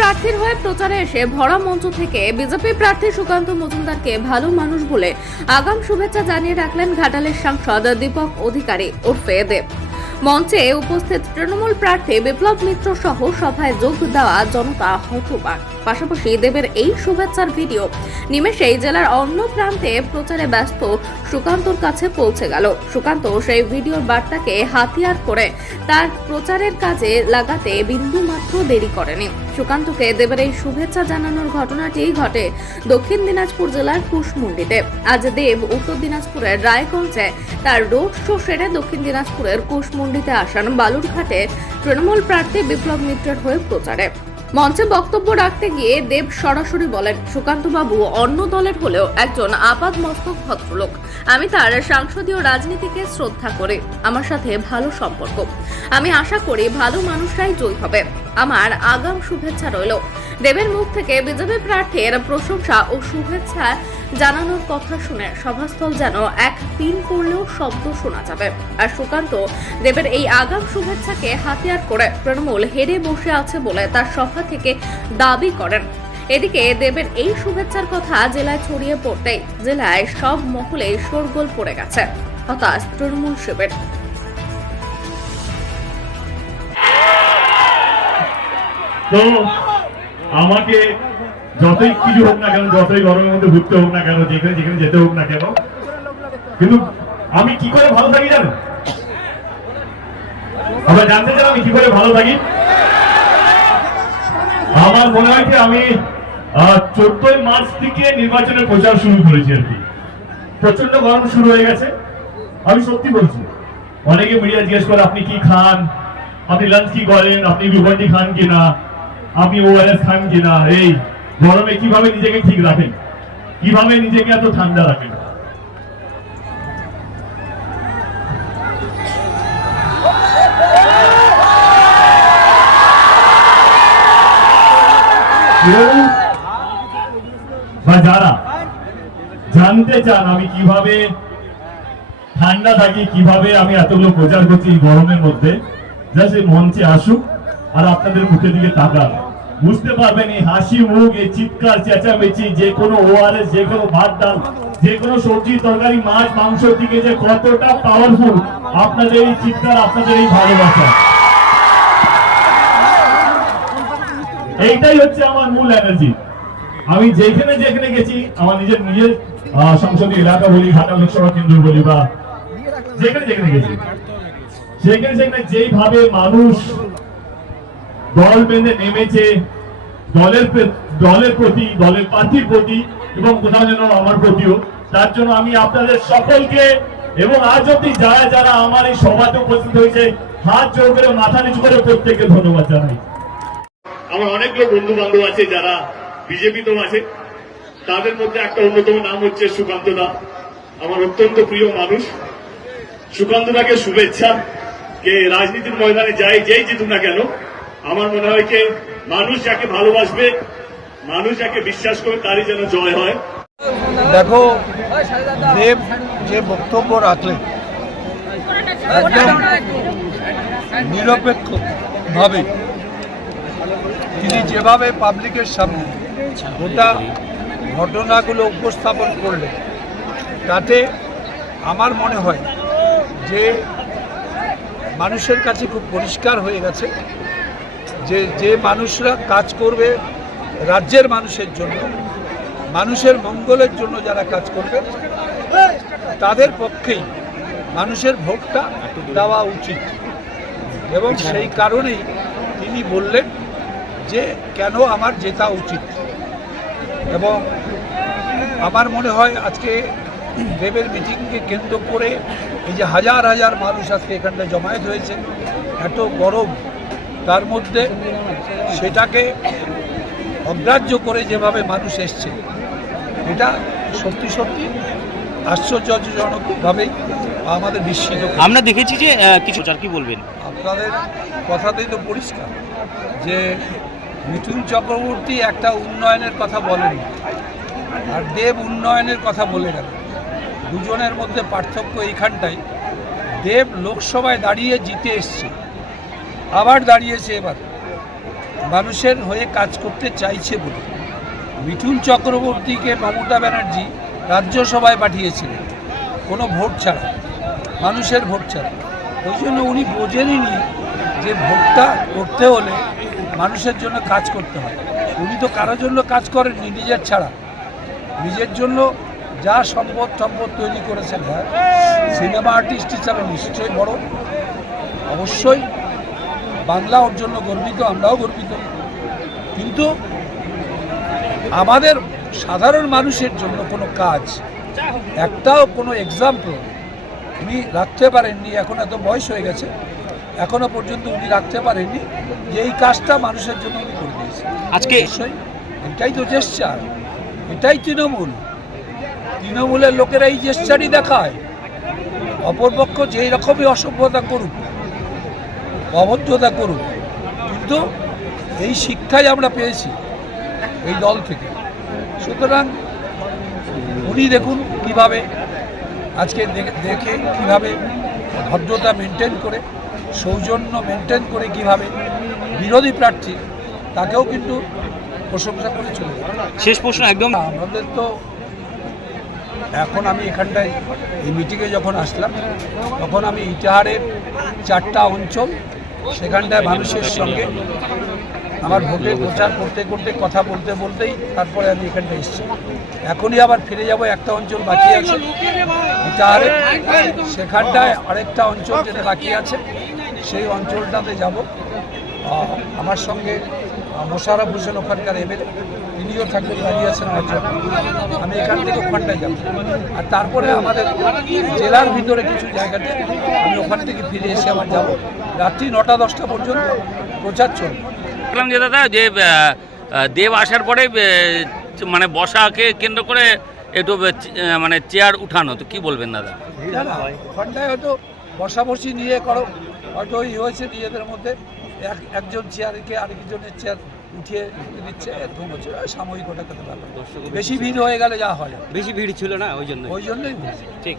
প্রার্থীর হয়ে প্রচারে এসে ভরা মঞ্চ থেকে বিজেপি প্রার্থী সুকান্ত মজুমদারকে ভালো মানুষ বলে আগাম শুভেচ্ছা জানিয়ে রাখলেন ঘাটালের সাংসদ দীপক অধিকারী ওরফে দেব। মঞ্চে উপস্থিত তৃণমূল প্রার্থী বিপ্লব মিত্র সহ সভায় যোগ দেওয়া জনতা হতবাক। পাশাপাশি দেবের এই শুভেচ্ছার ভিডিও নিমেষেই জেলার অন্য প্রান্তে প্রচারে ব্যস্ত সুকান্তর কাছে পৌঁছে গেল। সুকান্ত সেই ভিডিওর বার্তাকে হাতিয়ার করে তার প্রচারের কাজে লাগাতে বিন্দুমাত্র দেরি করেনি। সুকান্তকে দেবের এই শুভেচ্ছা জানানোর ঘটনাটি ঘটে দক্ষিণ দিনাজপুর জেলার কুশমুন্ডিতে। আজ দেব উত্তর দিনাজপুরের রায়গঞ্জে তার রোড শো সেরে দক্ষিণ দিনাজপুরের কুশমুন্ডিতে আসান। বালুরঘাটে তৃণমূল প্রার্থী বিপ্লব মিত্রের হয়ে প্রচারে। মঞ্চে বক্তব্য রাখতে গিয়ে দেব সরাসরি বলেন সুকান্ত বাবু অন্য দলের হলেও একজন আপাত মস্তক ভদ্রলোক। আমি তার সাংসদীয় রাজনীতিকে শ্রদ্ধা করে, আমার সাথে ভালো সম্পর্ক। আমি আশা করি ভালো মানুষরাই জয়ী হবে। আমার আগাম শুভেচ্ছা রইল। দেবের মুখ থেকে বিজেপি প্রার্থীর প্রশংসা ও শুভেচ্ছা জানানোর কথা শুনে সভাস্থল যেন এক পিন পড়লেও শব্দ শোনা যাবে। আর সুকান্ত দেবের এই আগাম শুভেচ্ছাকে হাতিয়ার করে তৃণমূল হেরে বসে আছে বলে তার সভা থেকে দাবি করেন। এদিকে দেবের এই শুভেচ্ছার কথা জেলায় ছড়িয়ে পড়তেই জেলায় সব মহলে শোরগোল পড়ে গেছে। হতাশ তৃণমূল শিবির। আমাকে যতই কিছু হোক না কেন, যতই গরমের মধ্যে ঘুরতে হোক না কেন, যেখানে যেখানে যেতে হোক না কেন, কিন্তু আমি কি করে ভালো থাকি জানো? আমরা জানতে চান আমি কি করে ভালো থাকি। আমার মনে হয় যে আমি চোদ্দই মার্চ থেকে নির্বাচনের প্রচার শুরু করেছি আর কি। প্রচণ্ড গরম শুরু হয়ে গেছে। আমি সত্যি বলছি, অনেকে মিডিয়া জিজ্ঞেস করে, আপনি কি খান? আপনি লাঞ্চ কি করেন? আপনি গ্লুকন্ডি খান কিনা আপনি ওআরএস খান কিনা এই গরমে কীভাবে নিজেকে ঠিক রাখেন? কীভাবে নিজেকে এত ঠান্ডা রাখেন? যারা জানতে চান আমি কীভাবে ঠান্ডা থাকি, কীভাবে আমি এতগুলো প্রচার করছি গরমের মধ্যে জাস্ট এই মঞ্চে আসুক। আর আপনাদের মুখের দিকে তাকান। বুঝতে পারবেন এই হাসি, মুখ, এই চিৎকার, চেঁচামেচি, যে কোনো ওআরএস যে কোনো ভাত ডাল যে কোনো সবজি, তরকারি, মাছ মাংস থেকে যে কতটা পাওয়ারফুল আপনাদের এই চিৎকার, আপনাদের এই ভালোবাসা। এইটাই হচ্ছে আমার মূল এনার্জি আমি যেখানে যেখানে গেছি, আমার নিজের নিজের সংসদীয় এলাকা বলি ঘাটা লোকসভা কেন্দ্র বলি বা যেখানে যেখানে গেছি সেখানে সেখানে যেইভাবে মানুষ দল বেঁধে নেমেছে, দলের দলের প্রতি, দলের প্রার্থীর প্রতি এবং কোথাও যেন আমার প্রতিও। তার জন্য আমি আপনাদের সকলকে এবং আজ অব্দি যারা যারা আমার এই সভাতে উপস্থিত হয়েছে, হাত জোর করে, মাথা নিচু করে প্রত্যেককে ধন্যবাদ জানাই। আমার অনেকগুলো বন্ধু বান্ধব আছে, যারা বিজেপিতেও আছে। তাদের মধ্যে একটা অন্যতম নাম হচ্ছে সুকান্ত দা। আমার অত্যন্ত প্রিয় মানুষ। সুকান্ত দাকে শুভেচ্ছা। কে রাজনীতির ময়দানে যাই, যেই জিতুক না কেন আমার মনে হয় যে মানুষ যাকে ভালোবাসবে, মানুষ যাকে বিশ্বাস করে তারই যেন জয় হয়। দেখো দেব যে বক্তব্য রাখলেন, একদম নিরপেক্ষ ভাবে তিনি যেভাবে পাবলিকের সামনে গোটা ঘটনাগুলো উপস্থাপন করলেন, তাতে আমার মনে হয় যে মানুষের কাছে খুব পরিষ্কার হয়ে গেছে। যে যে মানুষরা কাজ করবে রাজ্যের মানুষের জন্য, মানুষের মঙ্গলের জন্য যারা কাজ করবে, তাদের পক্ষেই মানুষের ভোটটা দেওয়া উচিত। এবং সেই কারণেই তিনি বললেন যে, কেন আমার জেতা উচিত? এবং আমার মনে হয় আজকে দেবের মিটিংকে কেন্দ্র করে এই যে হাজার হাজার মানুষ আজকে এখানটা জমায়েত হয়েছে, এত গরম তার মধ্যে সেটাকে অগ্রাহ্য করে যেভাবে মানুষ এসছে এটা সত্যি সত্যি আশ্চর্যজনকভাবেই আমাদের বিস্মিত আমরা দেখেছি যে কিছু আর কি বলবেন? আপনাদের কথাতেই তো পরিষ্কার যে মিঠুন চক্রবর্তী একটা উন্নয়নের কথা বলেন আর দেব উন্নয়নের কথা বলে গেল। দুজনের মধ্যে পার্থক্য এইখানটাই। দেব লোকসভায় দাঁড়িয়ে জিতে এসছে। আবার দাঁড়িয়েছে এবার। মানুষের হয়ে কাজ করতে চাইছে বলে। মিঠুন চক্রবর্তীকে মমতা ব্যানার্জি রাজ্যসভায় পাঠিয়েছিলেন। কোনো ভোট ছাড়া। মানুষের ভোট ছাড়া। ওই জন্য উনি বোঝেনই যে ভোটটা করতে হলে মানুষের জন্য কাজ করতে হয়। উনি তো কারোর জন্য কাজ করেননি, নিজের ছাড়া। নিজের জন্য যা সম্পদ সম্পদ তৈরি করেছেন হ্যাঁ সিনেমা আর্টিস্ট হিসাবে নিশ্চয়ই বড়। অবশ্যই বাংলা ওর জন্য গর্বিত আমরাও গর্বিত। কিন্তু আমাদের সাধারণ মানুষের জন্য কোনো কাজ একটাও কোনো এক্সাম্পল উনি রাখতে পারেননি এখন এত বয়স হয়ে গেছে এখনও পর্যন্ত উনি রাখতে পারেননি যে এই কাজটা মানুষের জন্য উনি করে দিয়েছে আজকে এটাই তো জেস্চার এটাই তৃণমূল। তৃণমূলের লোকেরা এই জেস্চারই দেখায়। অপরপক্ষ যেই রকমই অসভ্যতা করুক অভদ্রতা করুক কিন্তু এই শিক্ষাই আমরা পেয়েছি এই দল থেকে। সুতরাং উনি দেখুন কীভাবে আজকে দেখে কীভাবে ভদ্রতা মেনটেন করে সৌজন্য মেনটেন করে কীভাবে বিরোধী প্রার্থী তাকেও কিন্তু প্রশংসা করে চলে শেষ প্রশ্ন একদম। আমাদের তো এখন আমি এখানটায় এই মিটিংয়ে যখন আসলাম তখন আমি ইটাহারের চারটা অঞ্চল সেখানটায় মানুষের সঙ্গে আমার ভোটের প্রচার করতে করতে কথা বলতে বলতেই তারপরে আমি এখানটায় এসেছি। এখনই আবার ফিরে যাব একটা অঞ্চল বাকি আছে। ইটাহারে সেখানটায় আরেকটা অঞ্চল যেটা বাকি আছে সেই অঞ্চলটাতে যাব। আমার সঙ্গে আহ, মোশাররফ হোসেন ওখানকার এমএলএ তিনিও থাকবেন দাঁড়িয়ে আছেন আমার জন্য আমি এখান থেকে ওখানটায় যাব। আর তারপরে আমাদের জেলার ভিতরে কিছু জায়গাতে আমি ওখান থেকে ফিরে এসে আমার যাব। রাত্রি নটা দশটা পর্যন্ত প্রচার চলবে। দেখলাম যে দাদা যে দেব আসার পরে মানে বসাকে কেন্দ্র করে একটু মানে চেয়ার উঠানো তো কি বলবেন দাদা? ওখানটায় হয়তো বসাবসি নিয়ে করো। হয়তো ওই হয়েছে নিজেদের মধ্যে। এক একজন চেয়ারকে আরেকজনের চেয়ার উঠিয়ে দিচ্ছে এরকম হচ্ছে ওই সাময়িক ওটা কথা ব্যাপার। বেশি ভিড় হয়ে গেলে যা হয়। বেশি ভিড় ছিল না ওই জন্য ওই জন্যই ঠিক